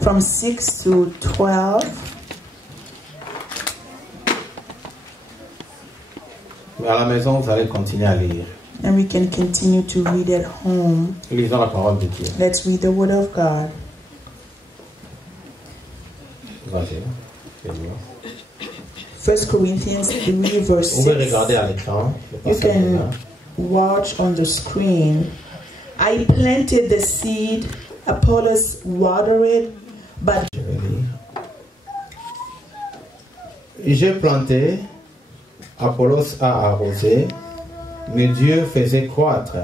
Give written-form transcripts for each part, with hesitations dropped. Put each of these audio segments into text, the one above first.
From 6 to 12. Mais à la maison, vous allez continuer à lire. And we can continue to read at home. Lisons la parole de Dieu. Let's read the Word of God. Vas-y. 1 Corinthians 3 verse 6. Vous pouvez regarder à l'écran. You can watch on the screen. I planted the seed, Apollos watered it, but... J'ai planté, Apollos a arrosé, mais Dieu faisait croître.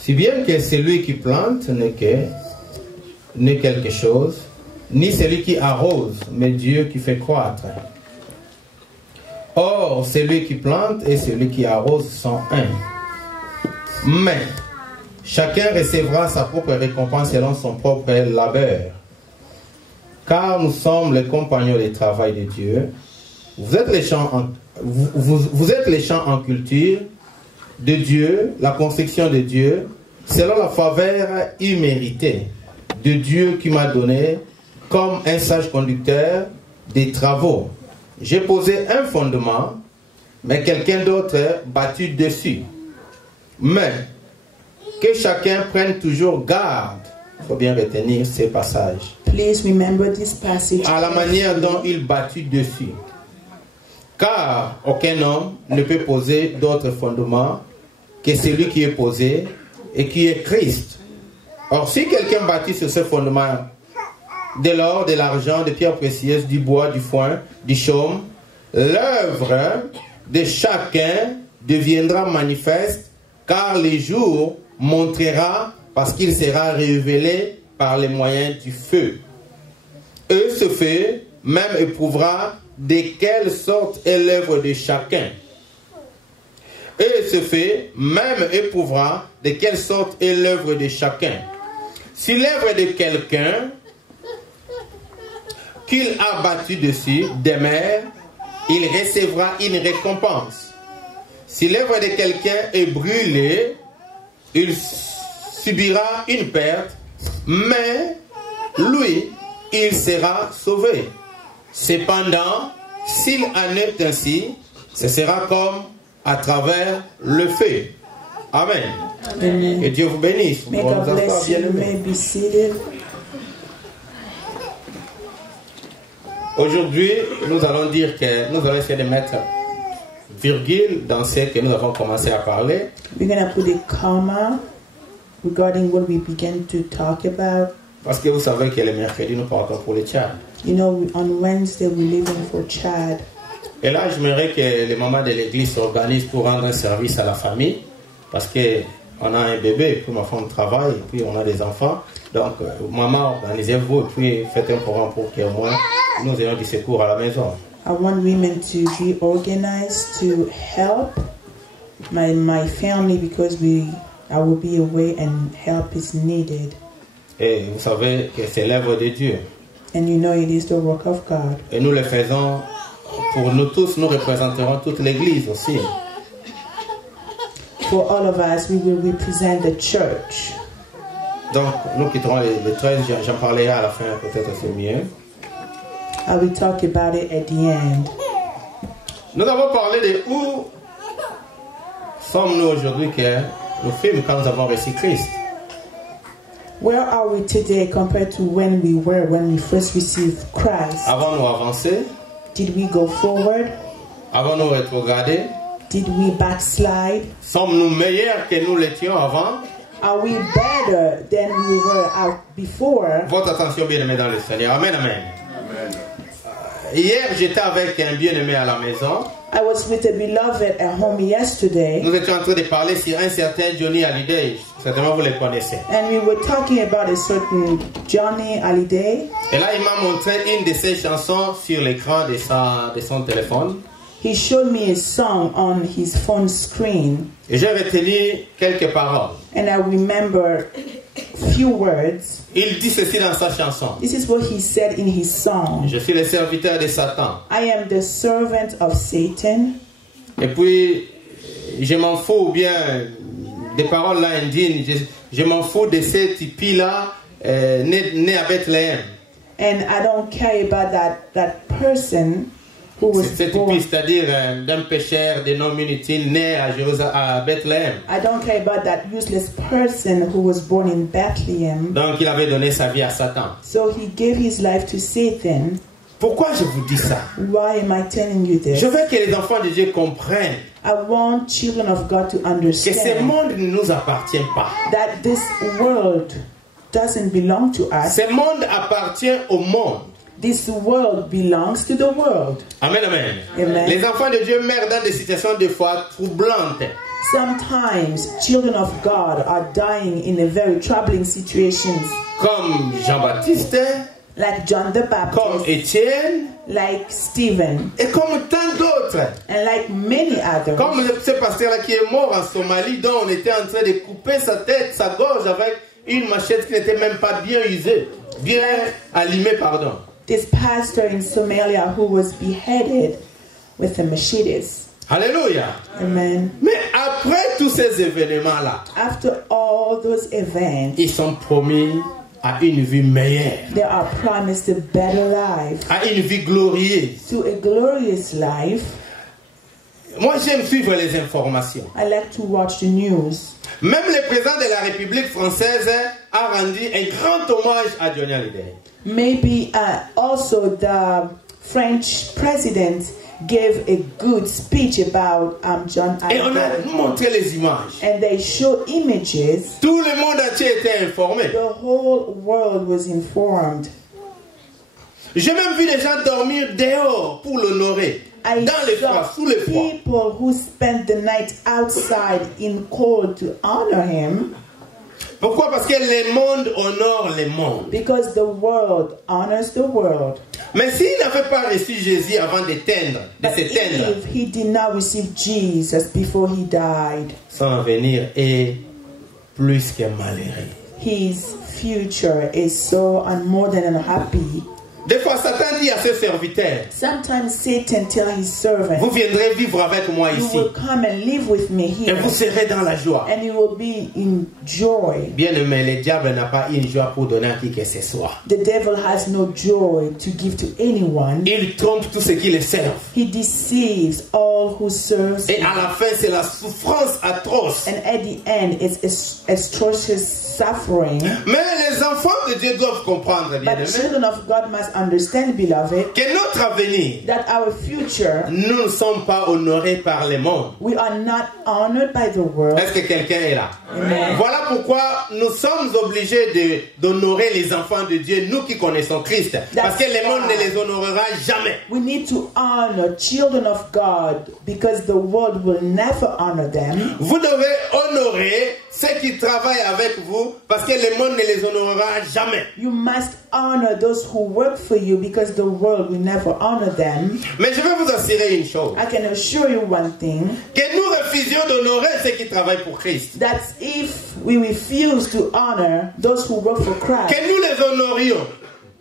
Si bien que celui qui plante n'est quelque chose, ni celui qui arrose, mais Dieu qui fait croître. Or, celui qui plante et celui qui arrose sont un. Mais chacun recevra sa propre récompense selon son propre labeur. Car nous sommes les compagnons du travail de Dieu. Vous êtes les champs en culture de Dieu, la construction de Dieu, selon la faveur imméritée de Dieu qui m'a donné comme un sage conducteur des travaux. J'ai posé un fondement, mais quelqu'un d'autre battu dessus. Mais que chacun prenne toujours garde. Il faut bien retenir ces passages. Please remember this passage. À la manière dont il battit dessus. Car aucun homme ne peut poser d'autre fondement que celui qui est posé et qui est Christ. Or, si quelqu'un bâtit sur ce fondement de l'or, de l'argent, des pierres précieuses, du bois, du foin, du chaume, l'œuvre de chacun deviendra manifeste, car le jour montrera, parce qu'il sera révélé par les moyens du feu. Et ce feu même éprouvera de quelle sorte est l'œuvre de chacun. Et ce feu même éprouvera de quelle sorte est l'œuvre de chacun. Si l'œuvre de quelqu'un qu'il a battu dessus demeure, il recevra une récompense. Si l'œuvre de quelqu'un est brûlée, il subira une perte, mais lui, il sera sauvé. Cependant, s'il en est ainsi, ce sera comme à travers le feu. Amen. Amen. Et Dieu vous bénisse. May God bless you. May be seated. Aujourd'hui, nous allons dire que nous allons essayer de mettre virgule dans ce que nous avons commencé à parler. We're going to put a comma regarding what we began to talk about. Parce que vous savez que le mercredi, nous partons pour le Tchad. You know, on Wednesday, we're leaving for Chad. Et là, j'aimerais que les mamans de l'église s'organisent pour rendre un service à la famille. Parce qu'on a un bébé, puis ma femme travaille, et puis on a des enfants. Donc, maman, organisez-vous, et puis faites un programme pour qu'au moins nous ayons du secours à la maison. I want women to be organized to help my family because I will be away and help is needed. Et vous savez que c'est l'œuvre de Dieu. And you know it is the work of God. Et nous le faisons pour nous tous, nous représenterons toute l'église aussi. For all of us, we will represent the church. Donc, nous quitterons les 13, j'en parlerai à la fin, peut-être c'est mieux. I will talk about it at the end. Nous avons parlé de où sommes-nous aujourd'hui que nous fûmes quand nous avons reçu Christ. Where are we today compared to when we were when we first received Christ? Avons-nous avancé? Did we go forward? Avons-nous rétrogradé? Did we backslide? Sommes-nous meilleurs que nous l'étions avant? Are we better than we were out before? Votre attention bien-aimé dans le Seigneur. Amen, amen. Hier, j'étais avec un bien-aimé à la maison. I was with a beloved at home yesterday. Nous étions en train de parler sur un certain Johnny Hallyday. Certainement, vous le connaissez. And we were talking about a certain Johnny Hallyday. Et là, il m'a montré une de ses chansons sur l'écran de son téléphone. He showed me a song on his phone screen. Et j'ai retenu quelques paroles. And I remember few words. Il dit ceci dans sa chanson. This is what he said in his song. Je suis le serviteur de Satan. I am the servant of Satan. Et puis, je m'en fous bien des paroles là indignes. Je m'en fous de ces tipis là né à Bethléem. And I don't care about that person who was C'est born. typique, c'est-à-dire d'un pécheur de nom inutile né à Jérusalem, à Bethléem. I don't care about that useless person who was born in Bethlehem. Donc il avait donné sa vie à Satan. So he gave his life to Satan. Pourquoi je vous dis ça? Why am I telling you this? Je veux que les enfants de Dieu comprennent I want children of God to que ce understand monde ne nous appartient pas. that this world doesn't belong to us. Ce monde appartient au monde. This world belongs to the world. Amen, amen. Amen. Les enfants de Dieu meurent dans des situations des fois troublantes. Sometimes children of God are dying in a very troubling situations, Comme Jean-Baptiste, like John the comme Baptist, Étienne like Stephen, et comme tant d'autres. and like many others. Comme ce pasteur-là qui est mort en Somalie, dont on était en train de couper sa tête, sa gorge avec une machette qui n'était même pas bien usée, bien allumée, pardon. This pastor in Somalia who was beheaded with a machetes. Alléluia. Amen. Mais après tous ces événements-là, After all those events, ils sont promis à une vie meilleure, they are promised a better life, à une vie glorieuse. to a glorious life. Moi, j'aime suivre les informations. I like to watch the news. Même le président de la République française a rendu un grand hommage à Johnny Hallyday. Maybe also the French president gave a good speech about John Et on a Hallyday. montré les images. And they show images. Tout le monde entier était informé. The whole world was informed. J'ai même vu des gens dormir dehors pour l'honorer. I Dans les saw froids, sous les froids. people who spent the night outside in cold to honor him, Pourquoi? Parce que le monde honore le monde. because the world honors the world. Mais s'il n'avait pas reçu Jésus avant de But s'éteindre, if he did not receive Jesus before he died, son avenir est plus que malheureux. his future is so more than unhappy. Des fois, Satan dit à ses serviteurs, Sometimes Satan tells his vous servant, viendrez vivre avec moi you ici will come and live with me et here, vous serez dans la joie. and you will be in joy. Bien aimé, le diable n'a pas une joie pour donner à qui que ce soit. The devil has no joy to give to anyone. Il trompe tous ceux qui le servent. He deceives all who serve Et him. à la fin, c'est la souffrance atroce. And at the end, it's atrocious suffering. Mais les enfants de Dieu doivent comprendre, bien But aimé, children of God must understand, beloved, que notre avenir, that our future, nous ne sommes pas honorés par le monde. we are not honored by the world. Est-ce que quelqu'un est là? Amen. Voilà pourquoi nous sommes obligés d'honorer les enfants de Dieu, nous qui connaissons Christ. Parce que le monde ne les honorera jamais. We need to honor children of God because the world will never honor them. Vous devez honorer ceux qui travaillent avec vous parce que le monde ne les honorera jamais. You must honor those who work for you because the world will never honor them. Mais je vais vous assurer une chose. I can assure you one thing, Que nous refusions d'honorer ceux qui travaillent pour Christ. that if we refuse to honor those who work for Christ, Que nous les honorions.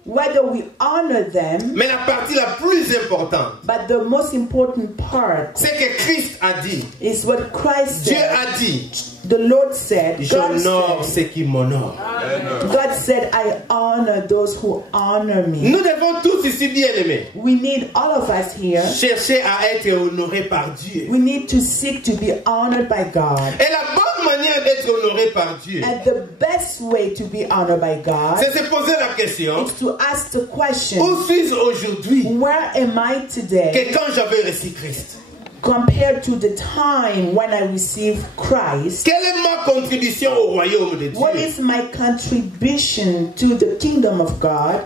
whether we honor them, Mais la partie la plus importante, but the most important part c'est que Christ a dit, is what Christ Dieu said. a dit, The Lord said, God j'honore said, ceux qui m'honorent. God said, I honor those who honor me. Nous devons tous ici, bien aimés, We need all of us here. chercher à être honorés par Dieu. We need to seek to be honored by God. Et la bonne manière d'être honoré par Dieu, And the best way to be honored by God c'est se poser la question, is to ask the question, où suis-je aujourd'hui where am I today que quand j'avais reçu Christ? compared to the time when I received Christ? Quelle est ma contribution au royaume de What Dieu? is my contribution to the kingdom of God?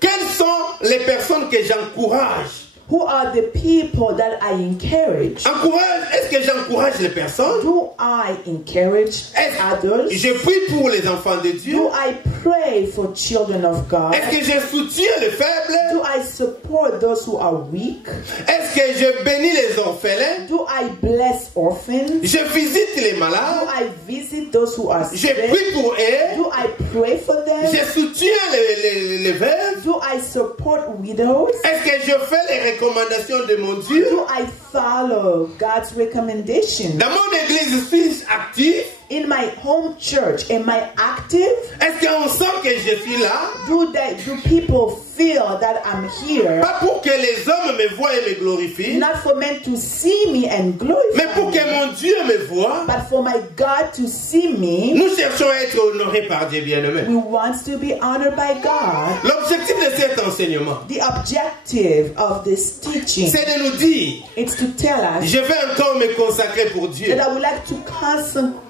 Quelles sont les personnes que j'encourage? Who are the people that I encourage? Est-ce que j'encourage les personnes? Do I encourage others? Je prie pour les enfants de Dieu? Do I pray for children of God? Est-ce que je soutiens les faibles? Do I support those who are weak? Est-ce que je bénis les orphelins? Do I bless orphans? Je visite les Do malades? I visit those who are Je sick? prie pour eux? Do I pray for them? Je soutiens les veuves? Do I support widows? Est-ce que je fais les recommandations de mon Dieu? Do I follow God's recommendation? Dans mon église, suis-je actif? in my home church, am I active? Est-ce qu'on sent que je suis là? Do people feel that I'm here? Pas pour que les hommes me voient et me glorifient, Not for men to see me and glorify mais pour que me, mon Dieu me voie. but for my God to see me. Nous cherchons à être honorés par Dieu, bien-aimé. We want to be honored by God. L'objectif de cet enseignement, The objective of this teaching, c'est de nous dire, it's to tell us je vais encore me consacrer pour Dieu. that I would like to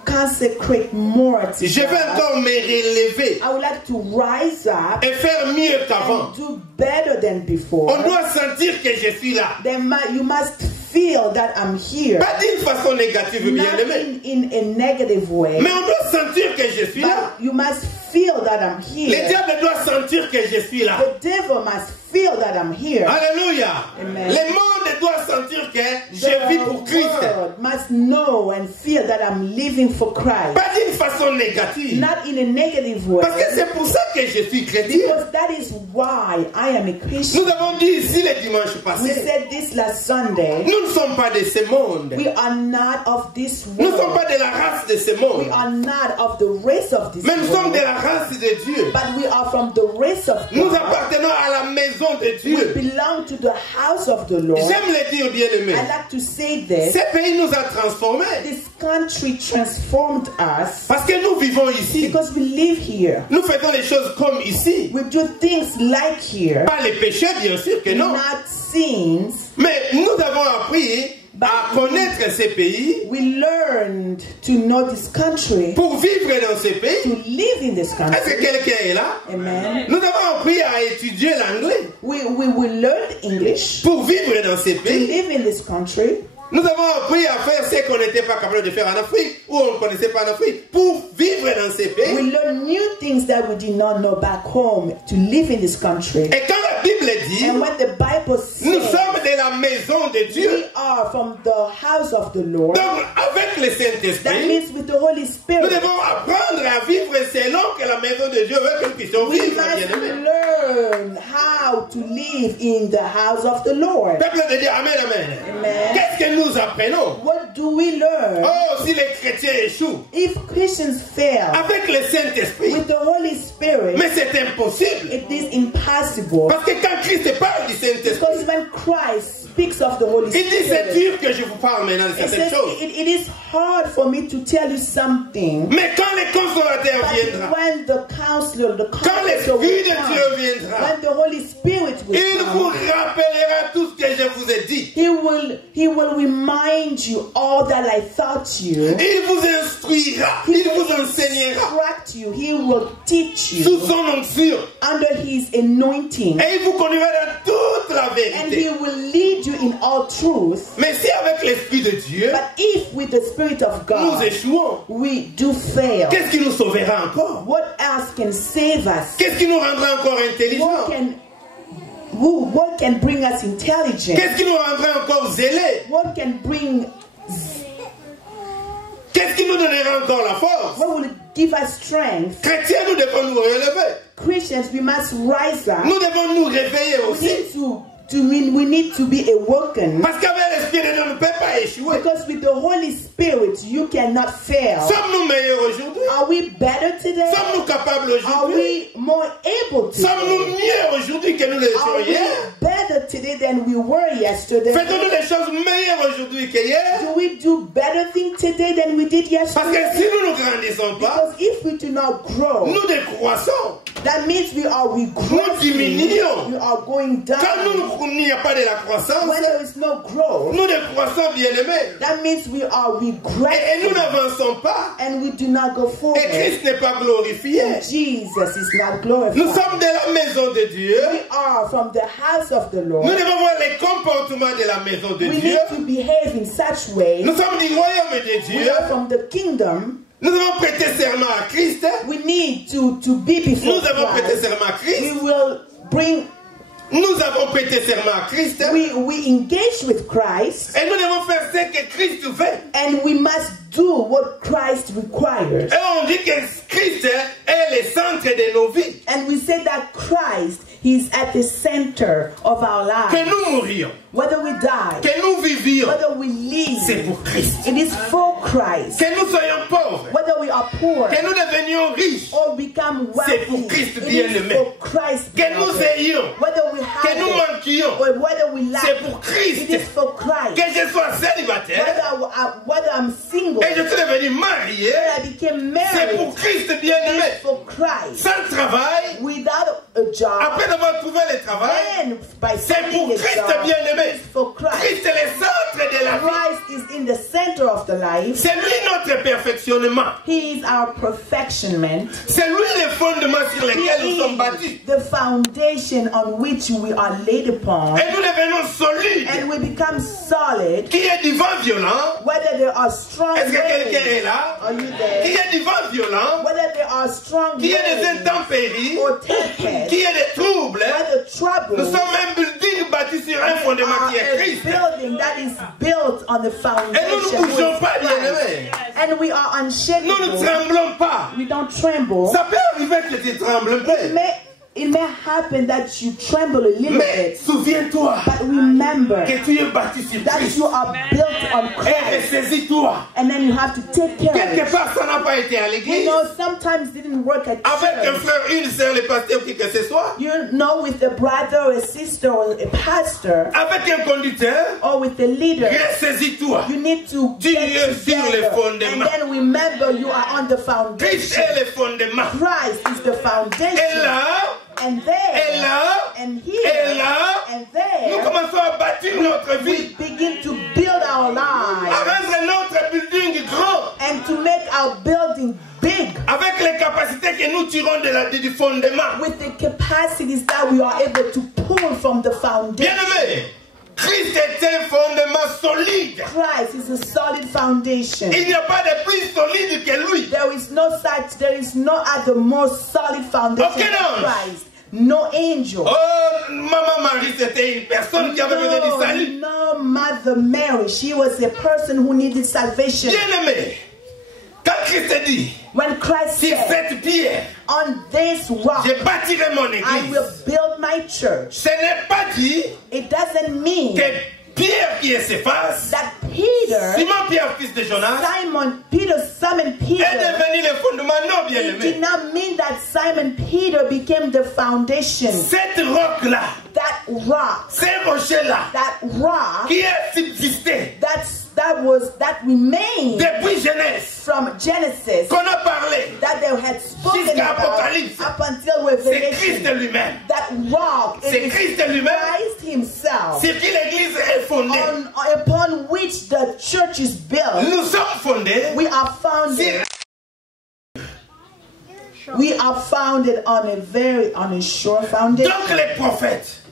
consecrate more to Je vais God. encore me relever I would like to rise up et faire mieux qu'avant. and do better than before. On doit sentir que je suis là. Then you must feel that I'm here. Pas d'une façon négative, Not bien-aimé. in a negative way, Mais on doit sentir que je suis là. but you must feel that I'm Le here. diable doit sentir que je suis là. The devil must feel that I'm here. Alléluia. Amen. Le monde doit sentir que je vis pour The Christ. world must know and feel that I'm living for Christ. Pas d'une façon négative. Not in a negative way. Parce que c'est pour ça que je suis chrétien. Because that is why I am a Christian. Nous avons dit ici le dimanche We passé, said this last Sunday. nous ne sommes pas de ce monde. We are not of this Nous ne sommes world. pas de la race de ce We monde. are not of the race of this Mais nous sommes world. de la race de Dieu. But we are from the race of Nous God. appartenons à la maison de We Dieu. belong to the house of the Lord. J'aime le dire, bien-aimé. I like to say this. Ce pays nous a transformés. This country transformed us Parce que nous vivons ici. because we live here. Nous faisons les choses comme ici. We do things like here, Pas les péchés, bien sûr que non. not sins. Mais nous avons appris à connaître ces pays We learned to know this country, pour vivre dans ces to pays. live in this Est-ce country. que quelqu'un est là? Amen. Nous avons appris à étudier l'anglais We learned English pour vivre dans ces to pays. live in this country. Nous avons appris à faire ce qu'on n'était pas capable de faire en Afrique ou on ne connaissait pas en Afrique pour vivre dans ces We pays. learned new things that we did not know back home to live in this country. Et quand la Bible dit, And when the Bible nous says sommes de la maison de we Dieu, are from the house of the Lord, donc avec le that Saint-Esprit, means with the Holy nous Spirit, devons apprendre à vivre selon que la maison de Dieu veut que nous puissions we vivre, must bien-aimés. learn how to live in the house of the Lord. Peuple de Dieu, Amen, Amen. Amen. Qu'est-ce que nous apprenons? What do we learn? Oh, si les chrétiens échouent If Christians fail avec le Saint-Esprit, with the Holy Spirit, mais c'est impossible. it is impossible. Parce que quand Christ parle du Saint-Esprit, Because when Christ speaks of the Holy il dit c'est Spirit, dur que je vous parle maintenant de it certaines says choses. it is hard for me to tell you something. Mais quand le consolateur viendra, But when the counselor, the quand counselor l'Esprit will de come, Dieu viendra, when the Holy Spirit will il vous come, rappellera tout ce que je vous ai dit. He will remind you all that I taught you. Il vous instruira, il vous enseignera Instruct you. He will teach you sous son onction. under His anointing, Et il vous conduira dans toute la and He vérité. will lead you in all truth. Mais si avec l'Esprit de Dieu, But if with the Spirit of nous God échouons, we do fail, qu'est-ce qui nous sauvera encore? what else can save us? Qu'est-ce qui nous rendra encore intelligents? What can bring us intelligence? Qu'est-ce qui nous rendra encore zélés? What can bring? Qu'est-ce qui nous donnera encore la force? What will give us strength? Chrétiens, nous devons nous relever. Christians, we must rise up. Nous devons nous réveiller We aussi. need to be awoken. Parce qu'avec l'Esprit de Dieu, on ne peut pas échouer. Because with the Holy Spirit, you cannot fail. Sommes-nous meilleurs aujourd'hui? Are we better today? Sommes-nous capables Are aujourd'hui? we more able Sommes-nous today? mieux aujourd'hui que nous Are l'étions we hier? better today than we were yesterday? Faisons-nous des choses meilleures aujourd'hui qu'hier? Do we do better things today than we did Parce que yesterday? si nous ne grandissons pas, Because if we do not grow, nous décroissons. that means we are regressing. diminuons. We are going Quand down. il n'y a pas de la croissance, When there is no growth, nous décroissons, bien-aimés. that means we are Et nous regressing n'avançons pas. and we do not go Et forward. Christ n'est pas glorifié. Jesus is not Nous glorified. sommes de la maison de Dieu. We are from the house of the Lord. Nous devons voir les comportements de la maison de We Dieu. need to behave in such way. Nous sommes du royaume de We Dieu. are from the kingdom. Nous devons prêter serment à Christ. We need to be before Nous avons prêté Christ. serment à We Christ. will bring. Nous avons prêté serment à Christ. We engage with Christ, Et nous devons faire ce que Christ fait. and we must do what Christ requires. Et on dit que Christ est le centre de nos vies. And we say that Christ, He's at the center of our lives. Que nous mourions, Whether we die, que nous vivions, whether we live, c'est pour Christ. it is for Christ. Que nous soyons pauvres, Whether we are poor que nous devenions riches, or become c'est pour wealthy, Christ it bien-aimé. is for Christ. Que nous beloved. ayons, Whether we que have nous it manquions, or whether we lack, c'est pour Christ. it is for Christ. Que je sois célibataire Whether I'm single, et je suis devenu marié, whether I became c'est pour married, Christ it bien-aimé. is for Christ. Sans travail, Without a job, après avoir trouvé le travail, and by c'est pour finding a Christ job, bien-aimé. it is for Christ. Christ est le centre de la vie. Christ is in the center of the life. C'est lui notre perfectionnement. He is our perfectionment. C'est lui le fondement sur He lequel nous sommes bâtis. is the foundation on which we are laid upon. Et nous devenons solides. And we become solid. Qui est du vent violent? Whether there are strong Est-ce que quelqu'un winds, est là? are you Qui there? est du vent violent? Whether there are strong Qui est des winds intempéries? or tempests, Qui est des troubles? whether Nous trouble, sommes un building bâti sur un fondement qui est a Christ. building that is built on the Et nous foundation ne bougeons which pas, is Christ. bien-aimés. And we are Nous ne unshakable. tremblons pas. We don't tremble. Ça peut arriver que tu trembles un peu. It may happen that you tremble a little Mais bit, souviens-toi but remember que tu es bâti sur that Christ. you are built on Et Christ. ressaisis-toi. And then you have to take care of Quelque it. part, ça n'a pas été à You l'église. know, sometimes it didn't work at Avec un church. frère, une sœur, le pasteur, qui que ce soit. You know, with a brother or a sister or a pastor Avec un conducteur, or with a leader, ressaisis-toi. you need to Tu get es sur le together. fondement. And then remember you are on the Christ foundation. est le fondement. Christ is the Et foundation. là, And et there, là, and et here, là, and nous there, commençons à bâtir notre vie. we begin to build our À lives rendre notre building grand. and to make our building big Avec les capacités que nous tirons du fondement. with the capacities that we are able to pull from the foundation. Bien-aimé, Christ est un fondement solide. Christ is a solid foundation. Il n'y a pas de plus solide que lui. There is no other more solid foundation Okay, than now. Christ. No angel. Oh, Maman Marie, c'était une personne qui avait besoin du salut. No, Mother Mary. She was a person who needed salvation. Bien-aimé, quand Christ dit, When Christ sur said, cette pierre, on this rock, je bâtirai mon I église. will build my church. Ce n'est pas dit It doesn't mean que Pierre qui s'efface, that Peter, Simon Pierre, fils de Jonas, Simon est Peter, devenu le fondement. Non, it did bien-aimé. not mean that Simon Peter became the foundation. Cette roque-là, That rock, ces rochers-là, that rock, qui est subsisté that remained depuis Genèse, from Genesis, qu'on a parlé, that they had spoken jusqu'à about Apocalypse, up until c'est Christ Revelation. lui-même. That rock C'est is Christ lui-même Christ Himself, sur qui l'Église est fondée. upon which the church is built. Nous sommes fondés We are founded. We are founded on a sure foundation. Donc les prophètes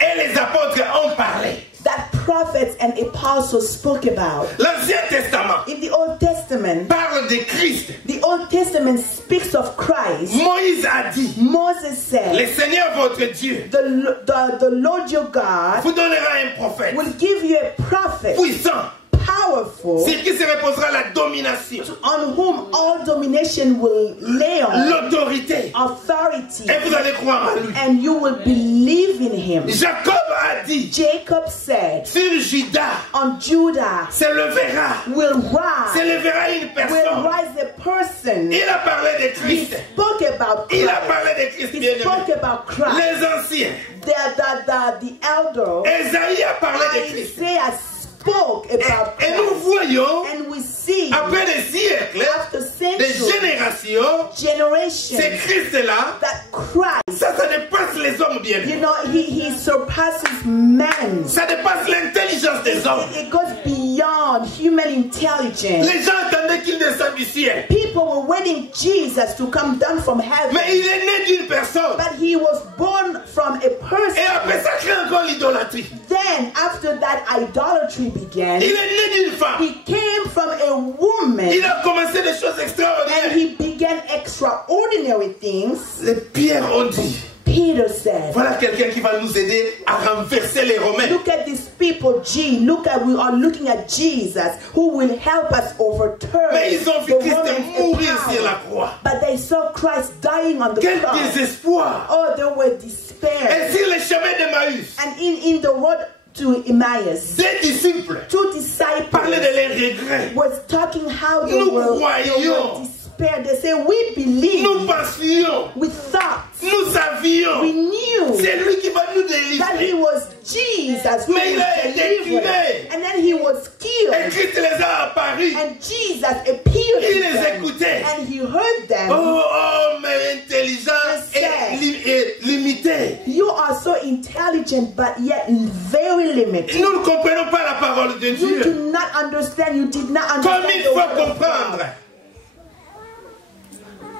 et les apôtres ont parlé. That prophets and apostles spoke about. L'Ancien Testament In the Old Testament, parle de Christ. the Old Testament speaks of Christ. Moïse a dit, Moses le said, Seigneur votre Dieu the Lord your God vous donnera un prophète will give you a prophet, puissant powerful, sur qui se reposera la domination, on whom all domination will lay on, l'autorité. authority, Et vous allez croire en lui. and you will believe in him. Jacob a dit, Jacob said, sur Judas on Judah s'élèvera will rise une personne. a person. Il a parlé de He Christ. spoke about Il a Christ. parlé de Christ, He bien-aimé. spoke about Christ. Les anciens. The elder Esaïe a parlé de Christ. Isaiah spoke about Et nous Christ. voyons, And we see après des siècles, after des centuries, générations, generations, c'est Christ-là, that Christ, ça dépasse les hommes, bien you know, he surpasses man. Ça dépasse l'intelligence des hommes. It goes beyond human intelligence. Les gens attendaient qu'il descende du ciel. People were waiting Jesus to come down from heaven. Mais il est né d'une personne. But he was born from a person. Et après ça crée encore l'idolâtrie. Then, after that idolatry began, Il est né d'une femme. he came from a woman. Il a commencé des choses And extraordinaires. he began extraordinary things. Les pierres ont dit, Peter said, voilà quelqu'un qui va nous aider à renverser les Romains. look at these people, we are looking at Jesus, who will help us overturn Mais ils ont vu the Christ Roman mourir sur la power. croix. But they saw Christ dying on the Quel cross. désespoir! Oh, they were Et despair. sur le chemin d'Emmaüs, And in the road to Emmaus, des disciples two disciples parlaient de leurs regrets. was talking how they Nous were croyions. despair. They say, we believe, Nous pensions, we thought, nous savions, we knew c'est lui qui va nous that he délivrer. was Jesus who Mais il a was été delivered. tué. And then he was Et killed. Christ les a apparus. And Jesus appeared Il to les them. écoutait. And he heard them. Oh, homme intelligent et limité. You are so intelligent, but yet very limited. Nous ne comprenons pas la parole de You Dieu. do not understand. You did not Comme understand il the faut word of comprendre. God.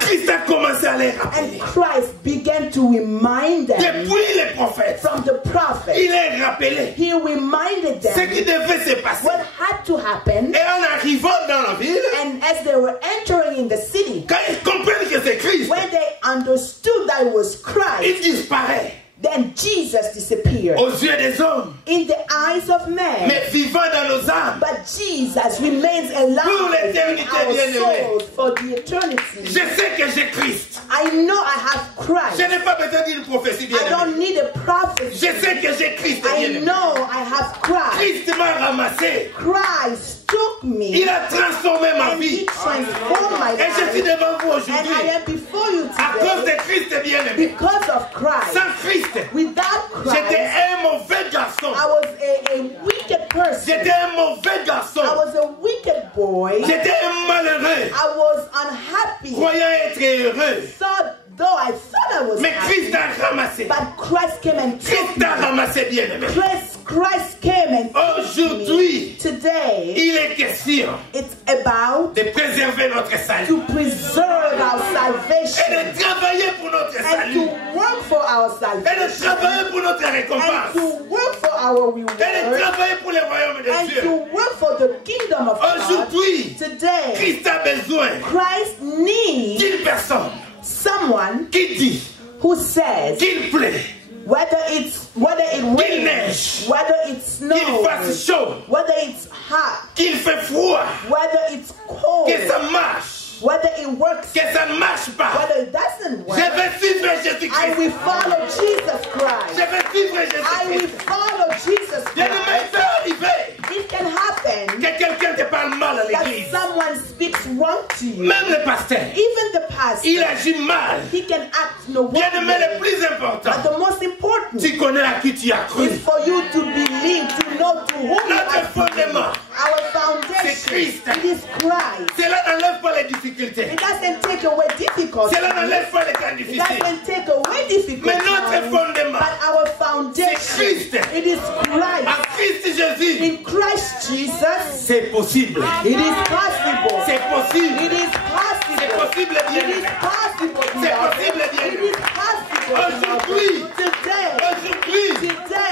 Christ a commencé à les And rappeler. Christ began to remind them Depuis les prophètes, from the prophet. il est rappelé He reminded ce qui them devait se passer. what had to happen. Et en arrivant dans la ville, And as they were entering in the city, quand ils comprennent que c'est Christ, when they understood that it was Christ, il disparaît then Jesus disappeared aux yeux des hommes, in the eyes of men. mais vivant dans nos âmes. But Jesus remains Pour alive in l'éternité, our bien-aimé. souls for the eternity. Je sais que j'ai Christ. I know I have Je Christ. n'ai pas besoin d'une prophétie bien I don't need a prophet. Je sais que j'ai Christ. I bien-aimé. know I have Christ. Christ m'a ramassé. Christ took me Il a transformé ma and he vie. transformed my Et je suis life. devant vous And I aujourd'hui. am before you À cause today de Christ bien-aimé. because of Christ. Sans Christ, Without j'étais Christ, un mauvais garçon. I was a wicked person. J'étais un mauvais garçon. I was a wicked boy. J'étais un malheureux. I was unhappy. Croyant être heureux. Though I thought I was Mais Christ happy, a ramassé. but Christ came and took Christ me. a ramassé bien-aimé. Christ came and took Aujourd'hui, me. Today, il est question it's about de préserver notre salut. to preserve our Et salvation de travailler pour notre and salut. to work for our Et de salvation travailler pour notre and récompense. to work for our Et de reward travailler pour le royaume de and Dieu. to work for the kingdom of God. Aujourd'hui, Today, Christ a besoin Christ needs d'une personne someone qui dit who says, qu'il plaît, whether it qu'il rains, neige, whether it qu'il fasse snows, chaud, whether it's hot, qu'il fait froid, whether it's cold, que ça marche, whether it works, que ça ne marche pas. whether it doesn't Je work, vais suivre I Jésus-Christ. will follow Jesus Je Christ. vais suivre I will Jésus-Christ. follow Jesus Je ne Christ. me fais arriver It can happen que quelqu'un te parle mal à that l'église. someone speaks wrong to you. Même le pasteur, Even the pastor, il agit mal. he can act in a wrong Bien aimé, le way. plus important, But the most important tu connais à qui tu as cru. is for you to believe, to know to whom you Notre have believed. fondement, Our c'est foundation, Christ. it is Christ. Cela n'enlève pas les difficultés. It doesn't take away difficulty. Cela n'enlève pas les temps It difficiles. doesn't take away difficulty. Mais notre fondement, But our foundation, c'est Christ. it is En Christ. Christ Jésus, In Christ Jesus, c'est possible. it is possible. C'est possible. It is possible. C'est possible, bien It is aimé. possible. C'est possible, bien It aimé. is possible. Aujourd'hui, Today, aujourd'hui,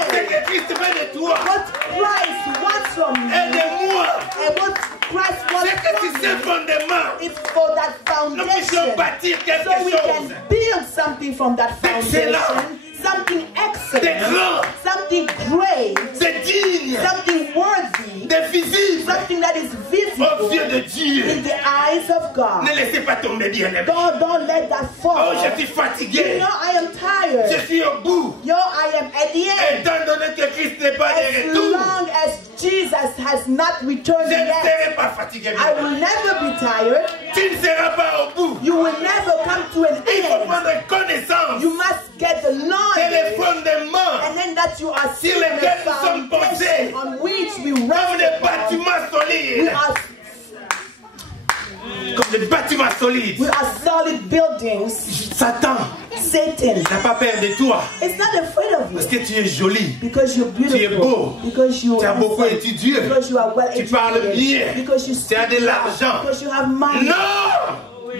c'est que Christ fait de toi what Christ wants from et you de moi. and what Christ C'est wants que from si ce you fondement, is for that nous puissions foundation. bâtir quelque So we can chose build something from that D'excellent. foundation, something de excellent, grand, something great, de digne, something worthy, de visible something that is aux yeux visible de Dieu. in the eyes of God. Ne laissez pas tomber, bien aimé. Don't let that Oh, fall. je suis You fatigué. know, I am tired. Je suis au bout. Yo, I am at the end. Étant donné que Christ n'est pas de As retour, long as Jesus has not returned je ne yet, serai pas fatigué. I will never be tired. Tu ne seras pas au bout. You will never come to an Il faut end. prendre connaissance You must get the et les knowledge, fondements and then that you are sur seeing the lesquels nous sommes posés foundation on which we comme des rest upon. bâtiments We solides. are, Comme des bâtiments solides. we are solid buildings. Satan Satan n'a pas peur de toi is not afraid of parce you que tu es joli. because you're beautiful, Tu es beau. because you Tu as beaucoup handsome, étudié. because you are well Tu parles educated, bien. because you Tu as de speak l'argent. well, because you have money. Non!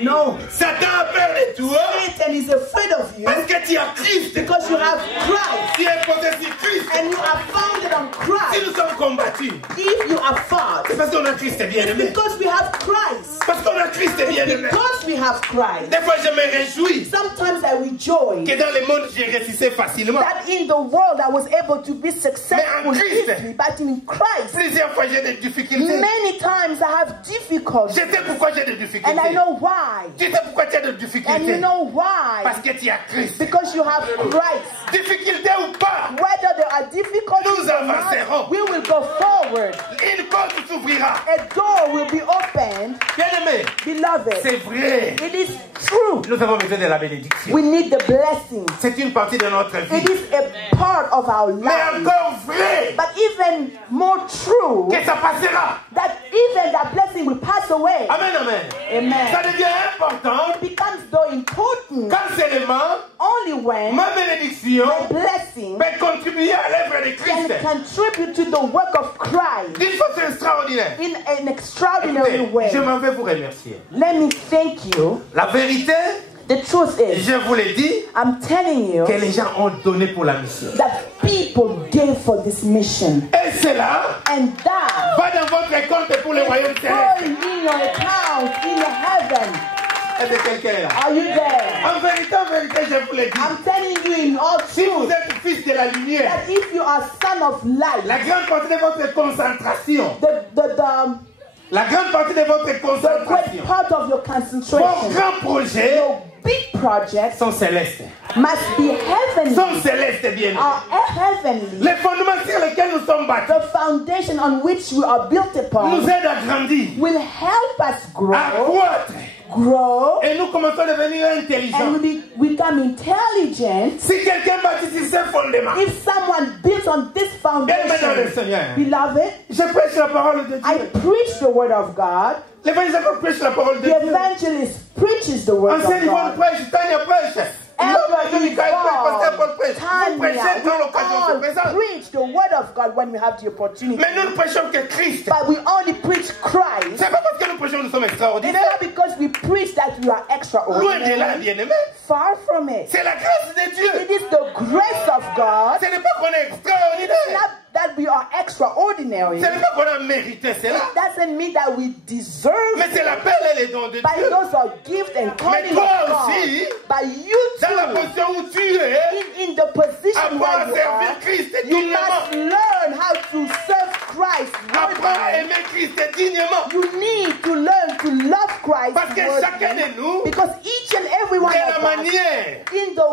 No. Satan a peur de toi. Satan is afraid of you Parce que tu as Christ. because you have Christ Tu es posé sur Christ. and you are founded on Si Christ. nous sommes combattus, If you are fought, c'est parce qu'on a Christ bien it's aimé. because we have Christ. Parce qu'on a Christ bien aimé. Because we have Christ. Des fois, je me réjouis Sometimes I rejoice que dans le monde, j'ai réussi facilement. that in the world I was able to be successful Christ. easily, but in Christ, Plusieurs fois, j'ai des difficultés. many times I have difficulties. Je sais pourquoi j'ai des And I difficultés. know why. Tu sais pourquoi tu as des And you difficultés. know why. Parce que tu as Christ. Because you have Christ. Difficulté ou pas, Whether there are difficulties nous or avancerons. not, we will go forward. Une porte s'ouvrira. A door will be opened. Bien aimé, Beloved, c'est vrai. it is true. Nous avons besoin de la bénédiction. We need the blessing. C'est une partie de notre vie. It is a part of our Mais life. encore vrai But even more true, que ça passera. that even that blessing will pass away. Amen, amen. Amen. Ça devient important It becomes so important quand seulement only when ma bénédiction my blessing peut contribuer à l'œuvre de can Christ contribute to the work of Christ d'une façon extraordinaire. in an extraordinary way. Je m'en vais vous remercier. Let me thank you. La vérité, The truth is, je vous l'ai dit, I'm telling you que les gens ont donné pour la mission. that people gave for this mission. Et cela And that va dans votre compte pour le royaume going céleste. in your account in heaven. Est-ce que quelqu'un est là? Are you there? En vérité, je vous l'ai dit. I'm telling you in all Si vous truth êtes fils de la lumière, that if you are son of light, la grande partie de votre concentration, la grande partie de votre the concentration, great part of your vos concentration, grands projets your big projects sont célestes. must be heavenly. Sont célestes, bien. Are heavenly. Les fondements sur lesquels nous sommes bâtis The foundation on which we are built nous upon aident à grandir, will help us à grow, croître. Et nous commençons à devenir intelligents. and we become intelligent. Si quelqu'un bâtit sur ces fondements, If someone builds on this bien maintenant le foundation, Seigneur, beloved, je prêche la parole de I Dieu. preach the word of God. L'évangile prêche la parole de The Dieu. evangelist preaches the word of Enseigne votre God. prêche, Tania prêche. L'homme Michael prêche, pasteur Paul prêche. Vous prêchez Tanya, quand we l'occasion se all présente. preach the word of God when we have the opportunity. Mais nous ne prêchons que Christ. But we only preach Christ. C'est pas parce que nous prêchons nous sommes It's extraordinaires. not because we preach that we are Loin de là, extraordinary. bien-aimé. Far from it. C'est la grâce de Dieu. It is the grace of God. Ce n'est pas qu'on est extraordinaire. Not that we are extraordinary. Ce n'est pas qu'on a mérité cela. It doesn't mean that we deserve Mais c'est it. l'appel et les dons de But Dieu. those are gifts and calling toi of God. aussi, But you Dans la too, position où tu es, in the position apprends à where you servir are, Christ you dignement. must learn how to serve Christ. Apprends à worthily. aimer Christ dignement. You need to learn to love Christ. Parce que worthily. chacun de nous, Because each and every one de la of us, manière in the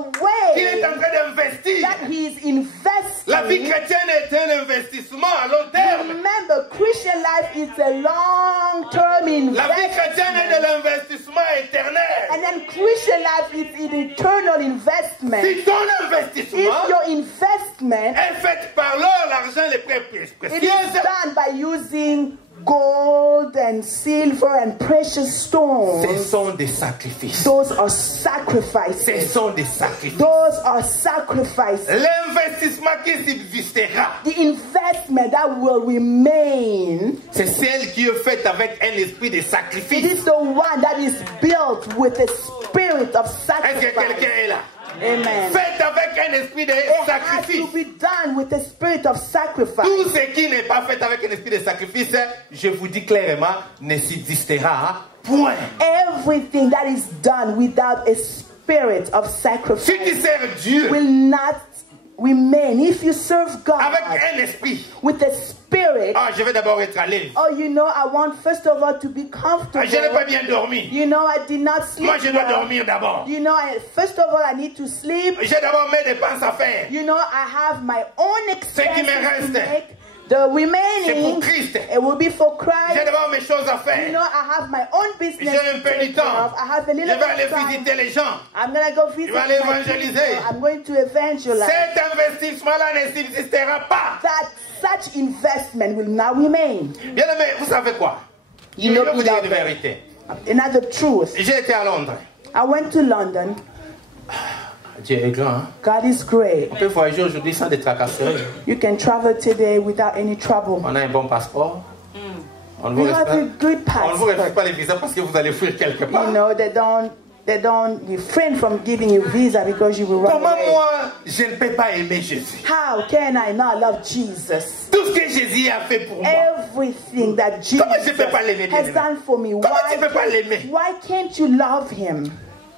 qu'il est way en train d'investir, that he is investing, la vie chrétienne est un investissement à long terme. remember, Christian life is a long-term La vie chrétienne est investment. de l'investissement éternel. And then Christian life is an eternal investment. Si ton If investissement your investment est fait par l'or, l'argent, les prêts it is précieux, done by using gold and silver and precious ce stones, sont des sacrifices. those are Ce sacrifices. sont des sacrifices. Those are sacrifices. L'investissement qui subsistera, The investment that will remain, c'est celle qui est faite avec un esprit de it sacrifice. is the one that is built with a spirit of Est-ce que quelqu'un sacrifice. est là? Amen. Faites avec un esprit de It has to sacrifice. be done with a spirit of sacrifice. Tout ce qui n'est pas fait avec un esprit de sacrifice, je vous dis clairement, ne subsistera point. Everything that is done without a spirit of Si tu sacrifice sers Dieu will not remain. If you serve avec God un esprit, with a spirit, ah, je vais d'abord être à l'aise. oh, you know, I want first of all to be Ah, je n'ai pas comfortable. bien dormi. You know, I did not sleep Moi, je dois well. dormir d'abord. You know, first of all, I need to sleep. J'ai d'abord mes dépenses à faire. You know, I have my own expenses me to reste, make. The c'est pour remaining, Christ. it will be for J'ai Christ. d'abord mes choses à You know, faire. I have my own business J'ai un to peu take du care temps. of. I have a Je little vais aller bit of time. visiter les gens. I'm going to go visit vais aller my évangéliser. people. I'm going to evangelize. Cet investissement-là ne subsistera pas. That such investment will not remain. Bien aimé, vous savez quoi? Je You know, vais vous dire beloved, une vérité. another truth. J'ai été à Londres. I went to London. Dieu est grand. Hein? God is great. On peut voyager aujourd'hui sans des tracasseries. You can travel today without any trouble. On a un bon passeport. On ne vous You have a good refuse passport. pas les visas parce que vous allez fuir quelque part. You know, they don't refrain from giving you visa because you will run Comment away. moi, je ne peux pas aimer Jésus? How can I not love Jesus? Tout ce que Jésus a fait pour moi. Everything that Jesus Comment je peux pas l'aimer, has bien-aimé? done for me. Comment tu peux pas l'aimer? Why can't you love him?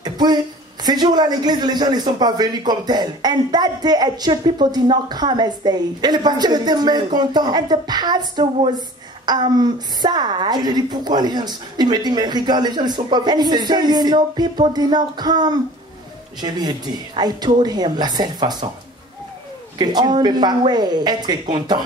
Et puis, ces jours-là, l'église, les gens ne sont pas venus comme tels. And that day at church, people did not come as they Et le pasteur usually était do. mécontent. And the pastor was Je sad. lui ai dit, pourquoi les gens... Il me dit, mais regarde, les gens ne sont pas And venus. he Ces gens said, you ici. know, people did not come. Je lui ai dit, I told him, la seule façon que tu ne only peux pas way être content,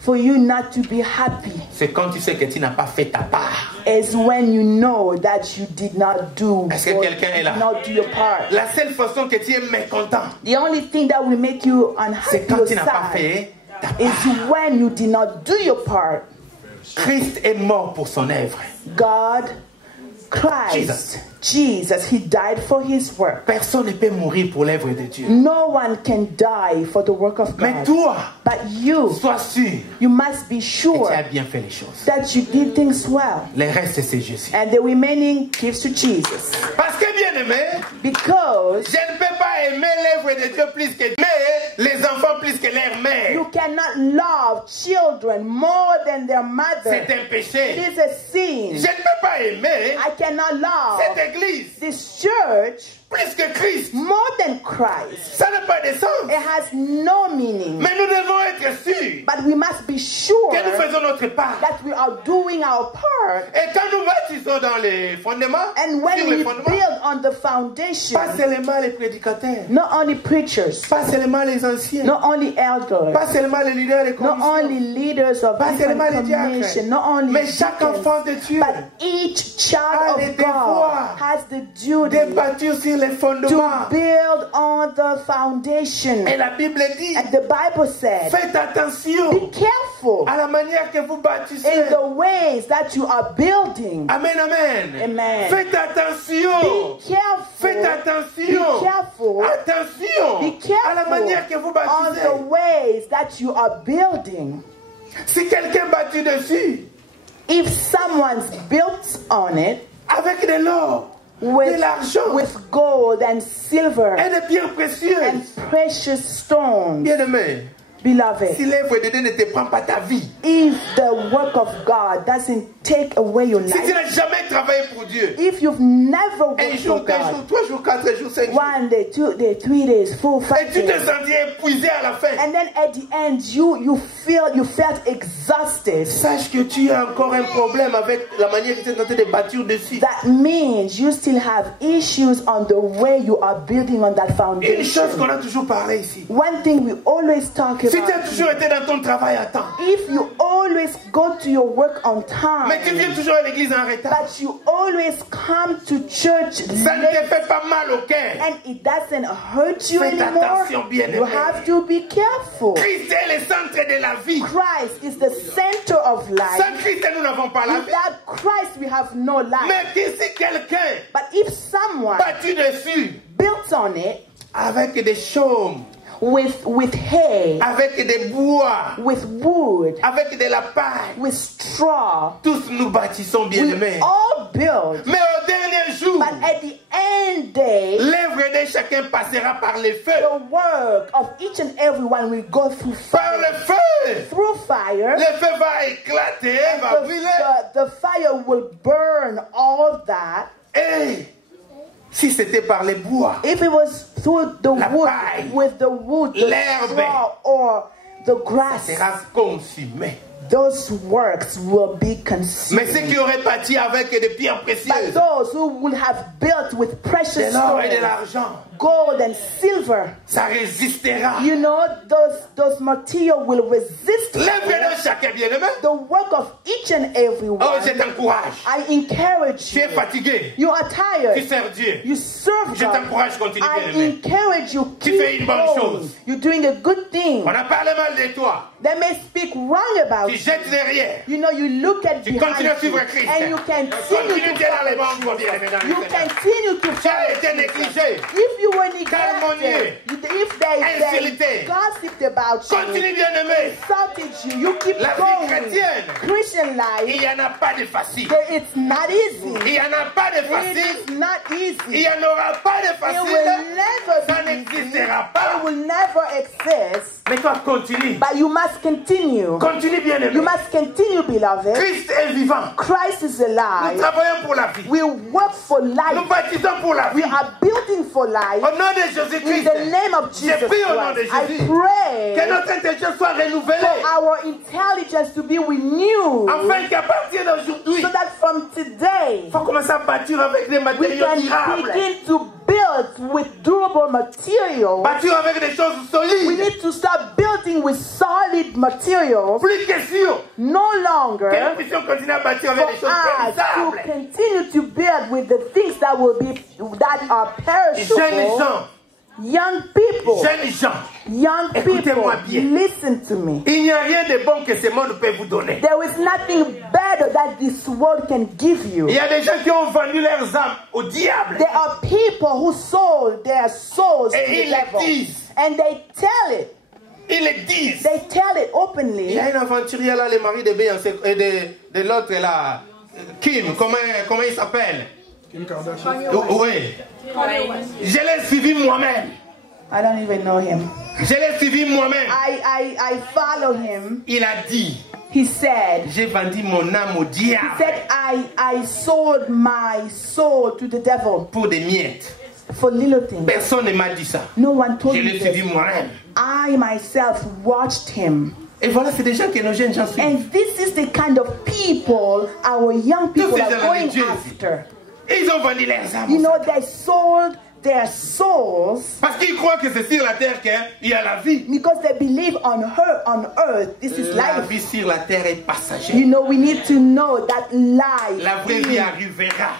for you not to be happy c'est quand tu sais que tu n'as pas fait ta part. is when you know that you did not do, Est-ce que or quelqu'un est là? did not do your part. La seule façon que tu es mécontent, The only thing that will make you c'est unhappy quand or tu n'as pas sad fait ta part. is when you did not do your part. Christ est mort pour son œuvre. God, Christ, Jesus, he died for his work. Personne ne peut mourir pour l'œuvre de Dieu. No one can die for the work of Mais God. toi, But you sois sûr you must be que sure tu as bien fait les choses. that you did things well. Le reste, c'est Jésus. And the remaining gives to Jesus. Parce que, bien aimé, Because je ne peux pas aimer l'œuvre de Dieu plus que Dieu, les enfants plus que leur mère. you cannot love children more than their mother. C'est un péché. It is a sin. Je ne peux pas aimer I cannot love cette église this church plus que Christ. more than Christ. Ça n'a pas de sens. It has no meaning. Mais nous devons être sûrs But we must be sure que nous faisons notre part. that we are doing our part. Et quand nous bâtissons dans les fondements, And when sur we les fondements, build on the foundation, pas seulement les prédicateurs, not only preachers, pas seulement les anciens, not only elders, pas seulement les leaders de not only commission, leaders of pas different seulement les diacres, commission, not only mais chaque deacons, enfant de Dieu but each child a le of God devoir has the duty de bâtir sur les to fondements. build on the foundation. Et la Bible dit, And the Bible said, faites attention be careful à la manière que vous bâtissez. in the ways that you are building. Amen, amen. Amen. Faites attention. Be careful. Faites attention. Be careful. Attention Be à la manière que careful vous on bâtissez. the ways that you are building. Si quelqu'un bâtit dessus If someone's built on it avec de l'or, de l'argent with gold and silver et des pierres précieuses, and precious stones, bien aimé, beloved, si l'œuvre de Dieu ne te prend pas ta vie, if the work of God doesn't take away your si tu life, n'as jamais travaillé pour Dieu, if you've never un worked jour, for deux God, jours, 3 jours, 4 jours, 5 jours, 1 day, 2 days, 3 days, 4, 5 et tu te days, sentis épuisé à la fin, and then at the end you felt exhausted, sache que tu as encore un problème avec la manière que tu es en train de bâtir dessus. that means you still have issues on the way you are building on that Une chose foundation. qu'on a toujours parlé ici. One thing we always talk Si tu about, as toujours été dans ton travail à temps, if you always go to your work on mais tu viens time, toujours à l'église en retard, but you always come to church ça ne te late, fait pas mal au cœur. and it doesn't hurt you Faites anymore, attention, bien-aimés. you have to be careful. Christ est le centre de la vie. Christ is the center of life. Sans Christ, nous n'avons pas la vie. Without Christ, we have no life. Mais que si quelqu'un But if someone bâtit dessus built on it avec des chaumes, with hay, avec des bois, with wood, avec de la paille, with straw, tous nous bâtissons bien we aimés. all build. Mais au dernier jour, But at the end day, l'œuvre de chacun passera par le feu. the work of each and every one will go through Par fire. le feu. Through fire, Le feu va éclater, va brûler. the fire will burn all that. Et si c'était par les bois, If it was through the La wood, paille, with the wood, the l'herbe, straw, or the grass, sera consumé. those works will be Mais ceux consumed. qui auraient bâti avec des pierres But précieuses, those who would have built with de precious l'or et de stones, l'argent, gold and silver, ça résistera. you know, those material will resist L'œuvre de chacun, bien aimé. the work of each and every one. Oh, je t'encourage. I encourage Tu es you. fatigué. You are Tu tired. sers Dieu. You serve Je God. t'encourage, continue, I bien aimé. encourage you. Tu Keep fais une bonne going. chose. You're doing a good thing. On a parlé mal de toi. They may speak wrong about Tu you. jettes derrière. You know, you look at Tu behind continues à you, suivre Christ. and you continue Continue to de dans les follow banques, bien aimé, dans le You Seigneur. continue to Tu as follow été Jesus. négligé. If you were neglected, if they gossiped about you, continue bien-aimé. insulted you, you keep La vie going. chrétienne, Christian il life, n'y en a pas de facile. it's not easy. Il n'y en a pas de It facile. is not Il easy. n'y en aura pas de It will facile. never Ça be easy. n'existera It pas. will never exist. Mais toi, continue. But you must continue. Continue bien-aimé. You must continue, beloved. Christ est vivant. Christ is Nous alive. travaillons pour la vie. We work for Nous life. baptisons pour la We vie. are building for life. Au nom de In Jésus-Christ, the name of j'ai Jesus pris au nom de Christ, I Jésus pray que notre intelligence soit renouvelée. our intelligence to be renewed, Afin qu'à partir d'aujourd'hui, so that from today il faut commencer à bâtir avec des we matériaux can durables. begin to build with durable materials. Bâtir avec des choses We solides. need to start building with solid materials, Plus que sûr no que nous longer puissions continuer à bâtir avec for des choses us to périssables. continue to build with the things that are Jeunes perishable. gens, Young people, jeunes gens, young people, Écoutez-moi bien. listen to me. il n'y a rien de bon que ce monde peut vous donner. There is nothing better that this world can give you. Il y a des gens qui ont vendu leurs âmes au diable. There are people who sold their souls Et to ils the le devil. disent. And they tell it. Ils le disent. They tell it Il openly. y a une aventurière là, le mari de Beyoncé et de l'autre là, Kim, comment il s'appelle? Kim Kardashian. Oui. Je l'ai suivi moi-même. I don't even know him. Je l'ai suivi moi-même. I follow him. Il a dit, He said, j'ai vendu mon âme au diable said I sold my soul to the devil pour des miettes. for little things. Personne ne m'a dit ça. No one told Je me l'ai suivi this. moi-même. I myself watched him. Et voilà, c'est des gens que nos jeunes gens suivent. And this is the kind of people our young people ces are gens going religieux. after. Ils ont vendu leurs âmes. You know, they sold their souls Parce qu'ils croient que c'est sur la terre qu'il y a la vie. because they believe on earth, this is La life. vie sur la terre est passagère. You know, we need to know that La vraie vie life arrivera.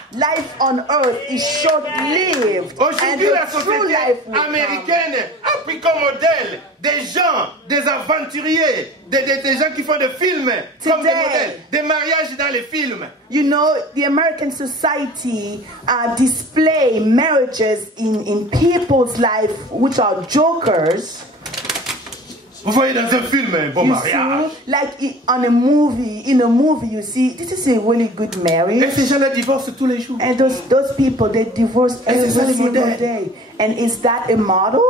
on earth is short-lived. And Aujourd'hui, la the true société life will come. américaine a pris comme modèle des gens, des aventuriers, des gens qui font des films comme des Today. modèles, des mariages dans les films. You know, the American society display marriages in people's life which are jokers. Vous voyez dans un film un bon You mariage. see, like in a movie, you see, this is a really good Et marriage. ces gens-là divorcent tous les jours. And those people, they divorce every c'est ça le single modèle. day. And is that a model?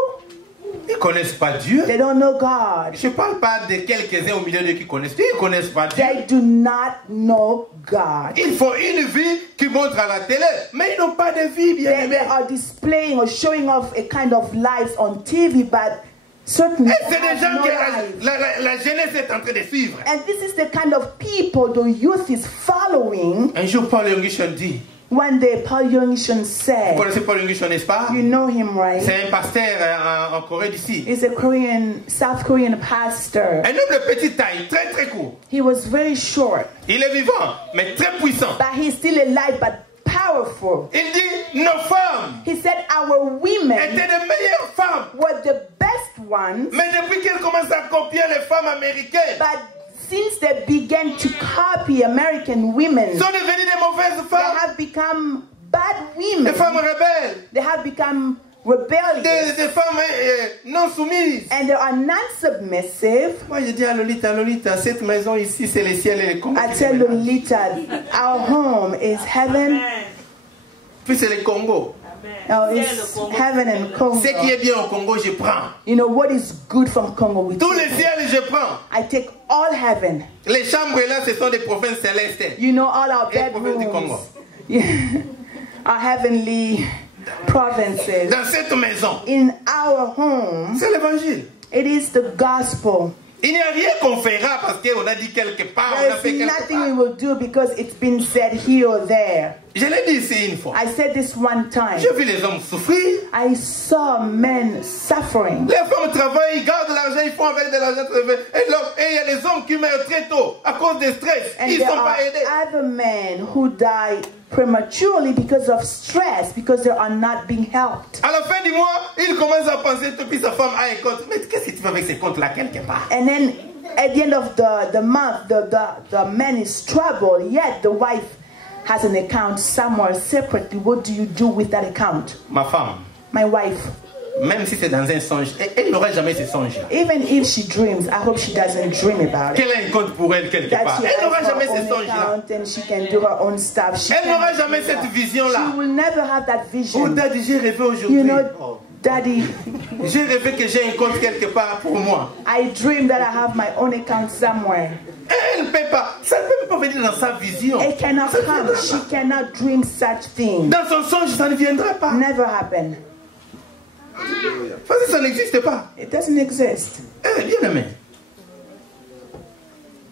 Ils ne connaissent pas Dieu. They don't know God. Je ne parle pas de quelques-uns au milieu d'eux qui connaissent Dieu. Ils ne connaissent pas Dieu. They do not know God. Ils font une vie qui montre à la télé, mais ils n'ont pas de vie, bien They aimé. are displaying or showing off a kind of lives on TV, but certainly Et c'est des have gens no que life. la jeunesse est en train de suivre. And this is the kind of people the youth is following. Un jour, Paul Yongishon dit, One day, Paul Young-shun vous said, connaissez Paul Yongishon, n'est-ce pas? you know him, right? C'est un pasteur en Corée d'ici. He's a South Korean pastor. Un homme de petite taille, très très court. He was very short, Il est vivant, mais très puissant. but he's still alive, but powerful. Il dit, nos femmes He said our women étaient de meilleures femmes. were the best ones, Mais depuis qu'elles commencent à copier les femmes américaines, but since they began to copy American women, sont devenues des mauvaises they femmes, have become bad des women. femmes rebelles, They have become rebellious, des femmes non soumises. and they are non-submissive. Moi, je dis à Lolita, cette maison ici, c'est le ciel et le Congo. I tell Lolita, our home is heaven. Puis c'est le Congo. Oh, it's heaven and Congo. Ce qui est bien au Congo, je prends. You know what is good from Congo? We Tous les take. ciels, je prends. I take all heaven. Les chambres là, ce sont des provinces célestes. You know all our Et provinces du Congo. bedrooms. Yeah. Our heavenly provinces. Dans cette maison, In our home, c'est l'évangile. it is the gospel. Il n'y a rien qu'on fera parce qu'on a dit quelque part, on a fait There is quelque nothing part. we will do because it's been said here or there. Je l'ai dit ici une fois. I said this one time. J'ai vu les hommes souffrir. I saw men suffering. Les femmes travaillent, ils gardent l'argent, ils font avec de l'argent. Et il y a les hommes qui meurent très tôt à cause de stress. And Ils ne there sont are pas aidés. other men who die prematurely because of stress, because they are not being helped. À la fin du mois, il commence à penser, depuis sa femme a un compte. Mais qu'est-ce que tu fais avec ces comptes-là quelque part? And then at the end of the month, the man is troubled, yet the wife has an account somewhere separately. What do you do with that account? Ma femme, My wife. Même si c'est dans un songe, elle n'aura jamais ce songe. Even if she dreams, I hope she doesn't dream about it. Qu'elle a un compte pour elle quelque That part. she Elle n'aura has jamais her ce own songe-là. account and she can do her own stuff. Elle n'aura jamais cette vision-là. She will never have that Oh, vision. Daddy, j'ai rêvé aujourd'hui. You know, Daddy, J'ai rêvé que j'ai un compte quelque part pour moi. I dream that I have my own account somewhere. Elle ne peut pas. Ça ne peut même pas venir dans sa vision. It cannot come. She cannot dream such things. Dans son songe, ça ne viendra pas. Never happen. Parce que ça n'existe pas. It doesn't exist. Eh, bien aimé.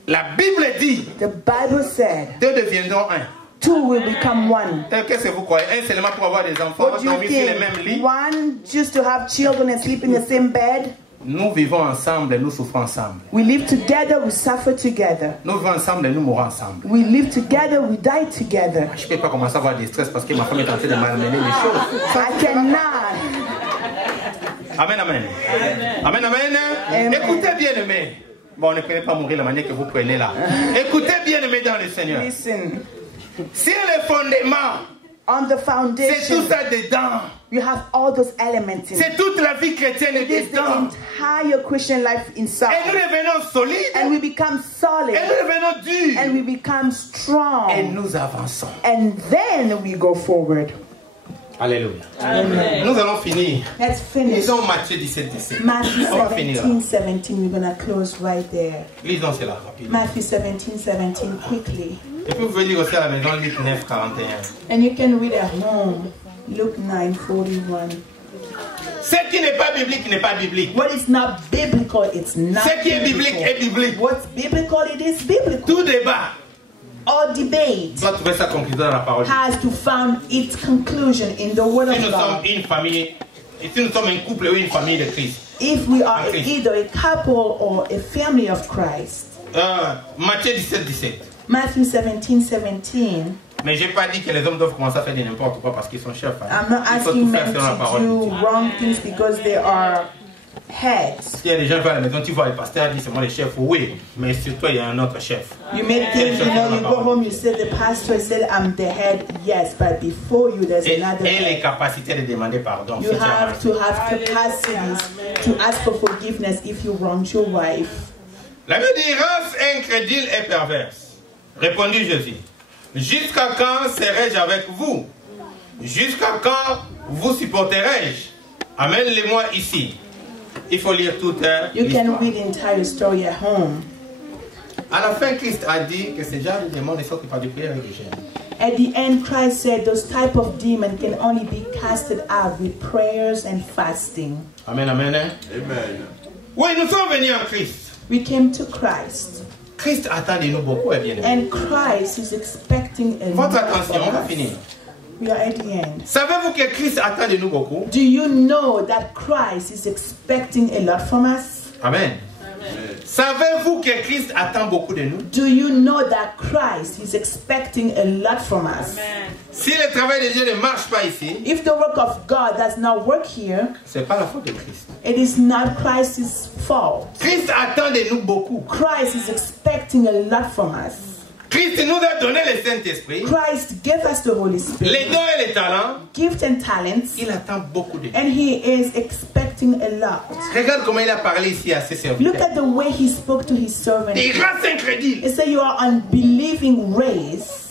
La Bible dit, The Bible said, deux deviendront un. two will become one. Qu'est-ce que vous croyez? Un seulement pour avoir des enfants, What do you dormir sur les mêmes think? lits. One just to have children and sleep in the same bed? Nous vivons ensemble et nous souffrons ensemble. We live together, we suffer together. Nous vivons ensemble et nous mourons ensemble. We live together, we die together. Je ne peux pas commencer à avoir des stress parce que ma femme est en train de malmener les choses. I cannot. Amen, amen. Amen, amen. Amen. Écoutez bien aimé. Bon, ne prenez pas mourir la manière que vous prenez là. Écoutez bien aimé dans le Seigneur. Listen, Si le fondement, on the c'est foundation, tout ça dedans. you have all those elements in it. C'est toute la vie chrétienne It is the dedans. entire Christian life Et nous inside. devenons solides. And we become solid. Et nous devenons durs. And we become Et strong. nous avançons. And then we go forward. Alléluia. Amen. Nous allons finir. Let's finish. Lisons Matthieu 17, 17. Matthew On va finir là. 17:17. We're going to close right there. Lisons cela rapidement. Matthew 17:17 quickly. Et puis vous pouvez lire aussi à la maison Luc 9, 41. And you can read at home. Luke 9:41. Ce qui n'est pas biblique n'est pas biblique. What is not biblical, it's not Ce qui est biblique biblical. est biblique. What's biblical, it is biblical. Tout débat All debate doit trouver sa conclusion dans la parole. has to find its conclusion in the Word Si of nous sommes God. une famille, et si nous sommes un couple ou une famille de Christ. If we are Okay. either a couple or a family of Christ. Matthieu 17, 17. Matthew 17:17. Mais je n'ai pas dit que les hommes doivent commencer à faire de n'importe quoi parce qu'ils sont chefs. Hein. I'm not Il faut asking tout faire men selon la to parole. do wrong things because they are heads. S'il y a des gens qui vont à la maison, tu vois, le pasteur dit c'est moi le chef. Oui, mais sur toi, il y a un autre chef. You may think, you know, you go home, you say the pastor said I'm the head, yes, but before you there's Et another les head. capacités de demander pardon. You have to have capacities to ask for forgiveness if you wronged your wife. La Bible dit race incrédule et perverse. Répondit Jésus. Jusqu'à quand serai-je avec vous? Jusqu'à quand vous supporterai-je? Amène-les-moi ici. Il faut lire toute You can l'histoire. read the entire story at home. À la fin, Christ a dit que ce genre de démons ne sortent pas du prière et du jeûne. At the end, Christ said those type of demons can only be casted out with prayers and fasting. Amen, amen. Amen. Oui, nous sommes venus en Christ. We came to Christ, Christ attend de nous beaucoup, bien aimé. and Christ is expecting a lot Votre attention, on va from us. finir. We are at the end. Savez-vous que Christ attend de nous beaucoup? Do you know that Christ is expecting a lot from us? Amen. Savez-vous que Christ attend beaucoup de nous? Do you know that Christ is expecting a lot from us? Si le travail de Dieu ne marche pas ici, If the work of God does not work here, ce n'est pas la faute de Christ. it is not Christ's fault. Christ attend de nous beaucoup. Christ is expecting a lot from us. Christ nous a donné le Saint-Esprit, Christ gave us the Holy Spirit, les dons et les talents. gifts and talents, Il attend beaucoup de nous. and He is expecting a lot. Regarde comment il a parlé ici à ses Look serviteurs. at the way He spoke to His servant. Des races incrédules. He said, "You are unbelieving race."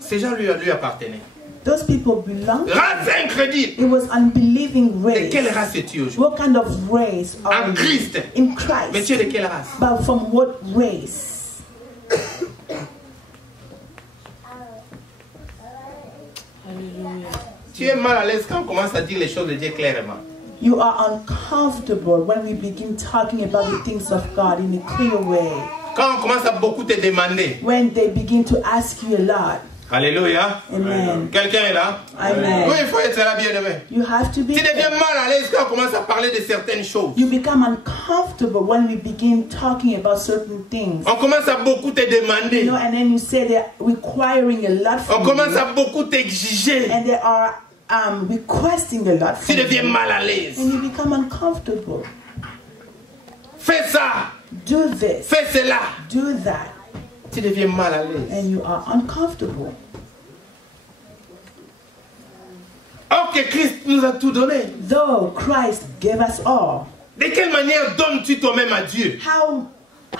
Ces gens lui appartenaient. Those people belong. Race incrédule. It was unbelieving De quelle race. race es-tu aujourd'hui? What kind of race are En you? Christ. In Mais tu es Christ. de quelle race? But from what race? Tu es mal à l'aise quand on commence à dire les choses de Dieu clairement. You are uncomfortable when we begin talking about the things of God in a clear way. Quand on commence à beaucoup te demander. When they begin to ask you a lot. Alléluia. Amen. Quelqu'un est là? Amen. Oui, il faut être là, bien aimé. You have to be. Tu deviens mal à l'aise quand on commence à parler de certaines choses. You become uncomfortable when we begin talking about certain things. On commence à beaucoup te demander. You know, and then you say they're requiring a lot On from commence you. à beaucoup t'exiger. And they are requesting a lot Tu from you. deviens mal à l'aise. And you become uncomfortable. Fais ça. Do this. Fais cela. Do that. Tu deviens mal à l'aise. And you are uncomfortable. On Alors que Christ nous a tout donné. Though Christ gave us all. De quelle manière Though Christ gave us all. De quelle manière donnes-tu toi-même à Dieu?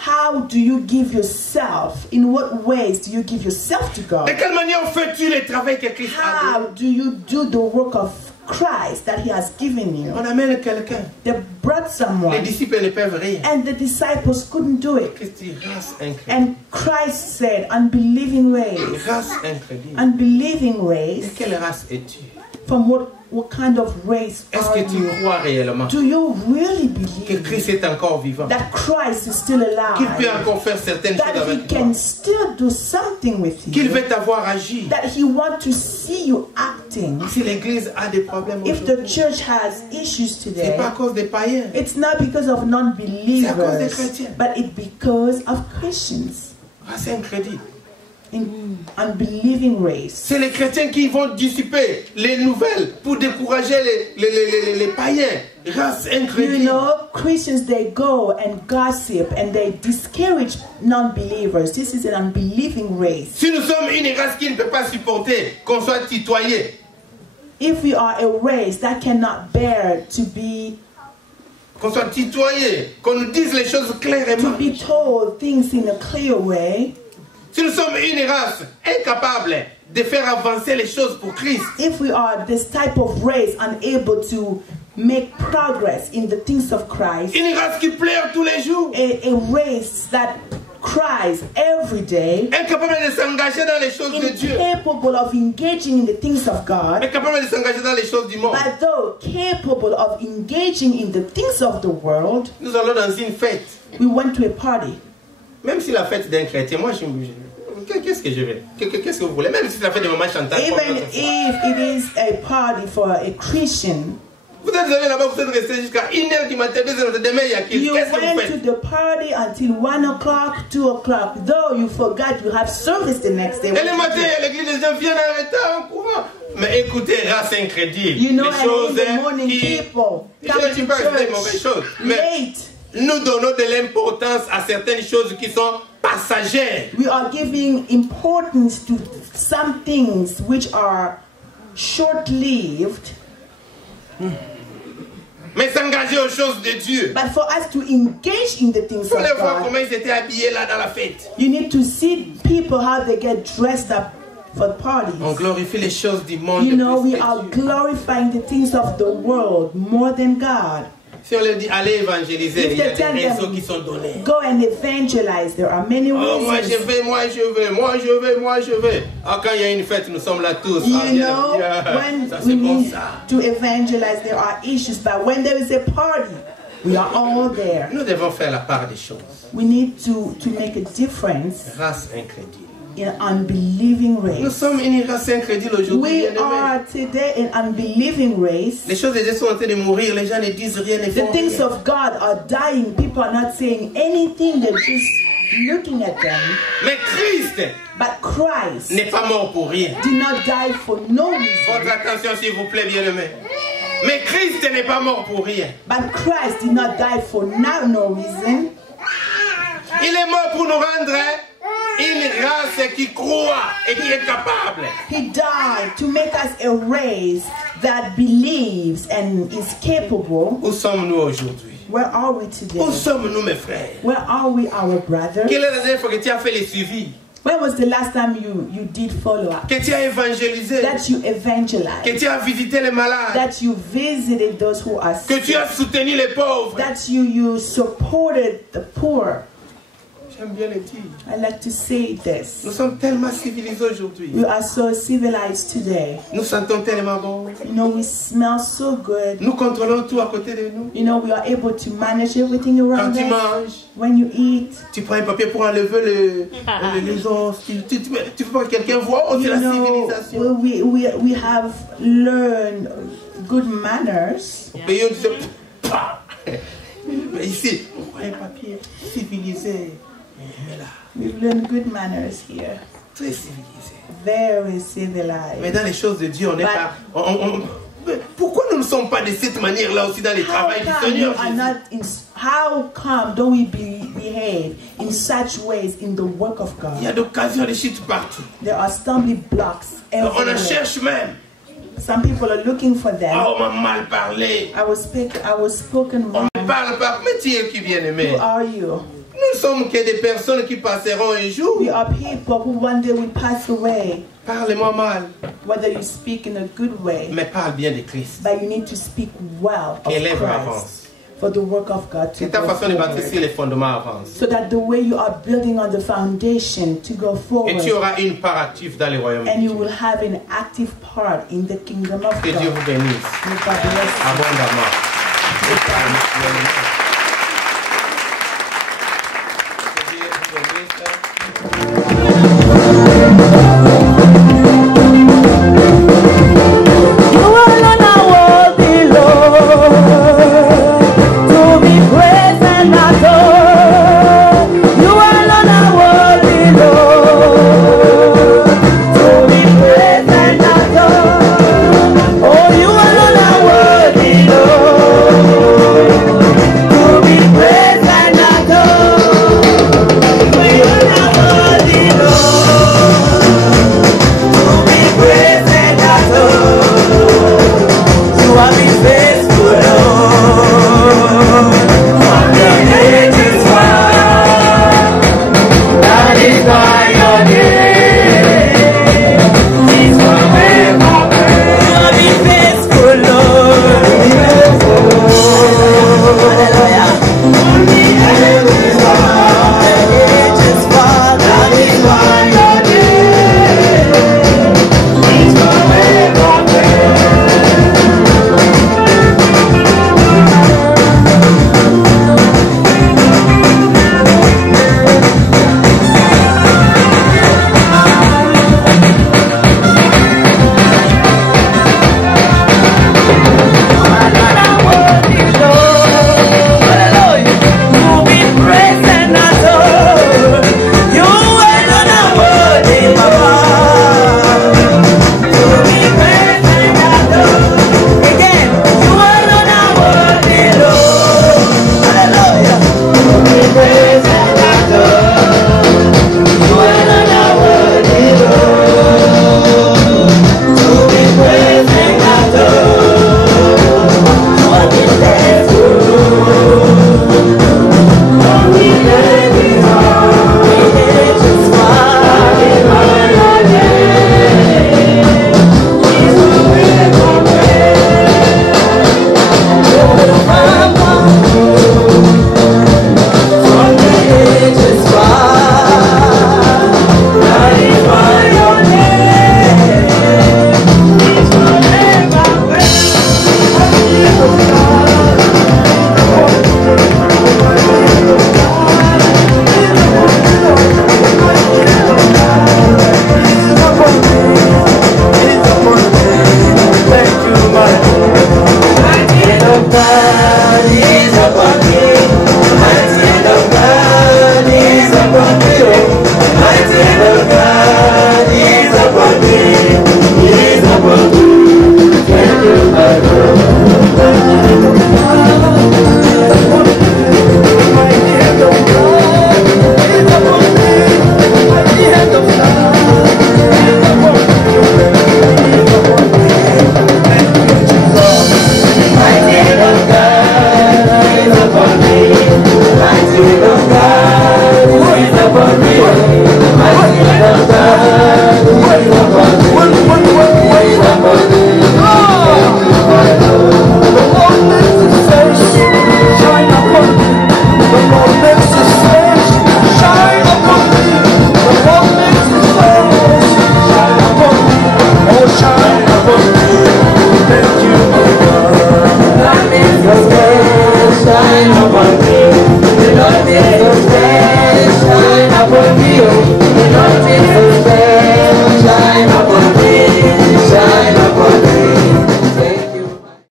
How do you give yourself? In what ways do you give yourself to God? De quelle manière fais-tu le travail que Christ a donné? How do you do the work of Christ that He has given you? On amène quelqu'un. They brought someone. Les disciples ne peuvent rien. And the disciples couldn't do it. Christ dit, race incrédule. And Christ said, unbelieving ways. Race incrédule. Unbelieving De ways. quelle race es-tu? From what kind of race Est-ce are que tu you? crois réellement Do you really que believe Christ est encore vivant? that Christ is still Qu'il peut alive? encore faire certaines choses That He avec toi? can still do something with Qu'il you? veut t'avoir agi? That He wants to see you acting? Si l'église a des problèmes If aujourd'hui, the church has issues c'est today, pas à cause des païens. it's not because of C'est à cause des non-believers, chrétiens. but it's because of Christians Race incrédule. in unbelieving race. C'est les chrétiens qui vont dissiper les nouvelles pour décourager les païens. Race You incrédule. know, Christians, they go and gossip and they discourage non-believers. This is an unbelieving race. Si nous sommes une race qui ne peut pas supporter qu'on soit tutoyé, If we are a race that cannot bear to be qu'on nous dise les choses clairement. told things in a clear way, Si nous sommes une race incapable de faire avancer les choses pour Christ, if we are this type of race unable to make progress in the things of Christ, une race qui pleure tous les jours, a race that cries every day, incapable de s'engager dans les choses de Dieu, incapable of engaging in the things of God, incapable de s'engager dans les choses du monde. but though capable of engaging in the things of the world, Nous allons dans une fête, we went to a party. même si la fête d'un chrétien, moi qu'est-ce que je vais? Qu'est-ce que vous voulez? Même si c'est la fête de maman Chantal. Even if it is a party for a Christian, Vous êtes allé là-bas, vous êtes resté jusqu'à 1h du matin, 2h demain, il y a qui? you Qu'est-ce que vous went to faites? the party until 1 o'clock, 2 o'clock, though you forgot you have service the next day. Et le matin, à l'église, les gens viennent en retard, en courant. Mais écoutez, race incrédule. You know, les and choses in the morning qui... people Je come ne dis to pas que c'est des mauvaises choses, church mais late. nous donnons de l'importance à certaines choses qui sont passagères. We are giving importance to some things which are short-lived, Mais s'engager aux choses de Dieu. but for us to engage in the things Vous of voulez voir God, comment ils étaient habillés là dans la fête. you need to see people how they get dressed up for parties. On glorifie les choses du monde. You know, plus we que are Dieu. glorifying the things of the world more than God. Si on leur dit allez évangéliser, If il y a they tell des réseaux them, qui sont donnés. go and evangelize, there are many Oh, moi je reasons. vais, moi je vais, moi je vais, moi je vais. Ah, quand il y a une fête, nous sommes là tous. Ah, You bien, know, bien. when Ça we c'est bon need ça. to evangelize, there are issues, but when there is a party, we are all there. Nous devons faire la part des choses. We need to make a difference Race incrédule. in unbelieving Nous race. sommes une race incrédule aujourd'hui. We bien-aimés. are today an unbelieving race. Les choses de Dieu sont en train de mourir, les gens ne disent rien, ne The font things rien. of God are dying. People are not saying anything. They're just looking at them. Mais Christ But Christ n'est pas mort pour rien. did not die for no reason. Votre attention s'il vous plaît, bien-aimés. Mais Christ n'est pas mort pour rien. But Christ did not die for no reason. Il est mort pour nous rendre une race qui croit et qui est capable. He died to make us a race that believes and is capable. Où sommes-nous aujourd'hui? Where are we today? Où sommes-nous, mes frères? Where are we, our brothers? Quelle est la dernière fois que tu as fait les suivis? When was the last time you did follow up? Que tu as évangélisé? That you evangelized? Que tu as visité les malades? That you visited those who are Que sick? tu as soutenu les pauvres? That you supported the poor? J'aime bien le dire. I like to say this. Nous sommes tellement civilisés aujourd'hui. We are so civilized today. Nous sentons tellement bon. You know, we smell so good. Nous contrôlons tout à côté de nous. You know, we are able to manage everything Quand around tu us. manges, When you eat, tu prends un papier pour enlever les os. Tu veux pas que quelqu'un voit. Oh, c'est you la know, civilisation. we have learned good manners. Au pays, on dit ça. Mais ici, on prend un papier civilisé. Mais là, We've learned good manners here. très civilisé. Very Mais civilized. dans les choses de Dieu, on n'est pas... Pourquoi nous ne sommes pas de cette manière-là aussi dans les How travails du come Seigneur you are Jésus? not in, how come don't we behave in such ways in the work of Il y a God? d'occasions de chute partout. There are stumbling blocks On en everywhere. cherche même. Some people are looking for them. Oh, on m'a mal parlé. I was spoken On wrong. me parle pas. Mais tu es qui bien aimé. Who are you? Nous sommes que des personnes qui passeront un jour. We are people who one day will pass away. Parle-moi mal. Whether you speak in a good way, Mais parle bien de Christ. but you need to speak well of Que l'œuvre Christ avance. for the work of God to C'est ta go façon de bâtir forward. sur les fondements avance. So that the way you are building on the foundation to go Et forward, tu auras une part active dans le royaume de and you Dieu. will have an active part in the kingdom of Que Dieu God. vous bénisse May God bless you. abondamment. May God-